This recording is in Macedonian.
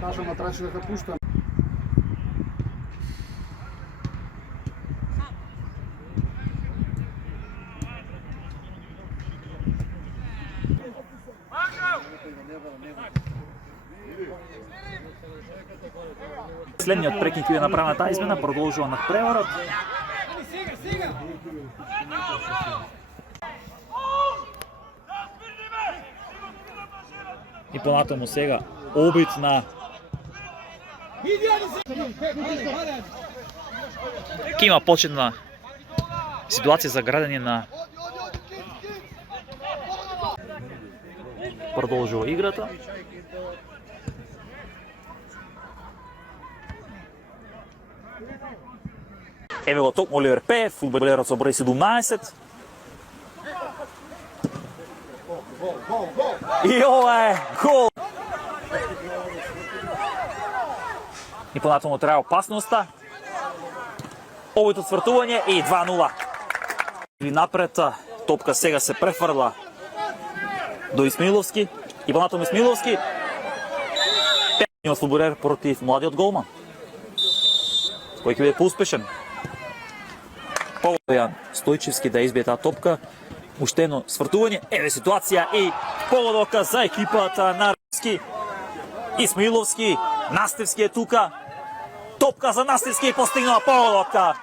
кажа, ма трябваше да пуштам. Следниот прекин кој е направена таа измена продолжува на преворот. И понатаму сега обид на Ке има почетна ситуација за градење на продолжува играта. Еве го токму Оливер Пе, фудбалерот со број 17. И ова е гол! И понатаму трае опасноста. Овојто свртување и 2:0. И напред, топка сега се префрла до Исмаиловски. И понатаму Исмаиловски. Петниот фудбалер против младиот голман, кој ќе биде поуспешен. Повојан Стојчевски да избие таа топка. Уште едно свртување. Еве ситуација и погодока за екипата на Римски. Исмаиловски, Настевски е тука. Топка за Настевски и постигнала погодока.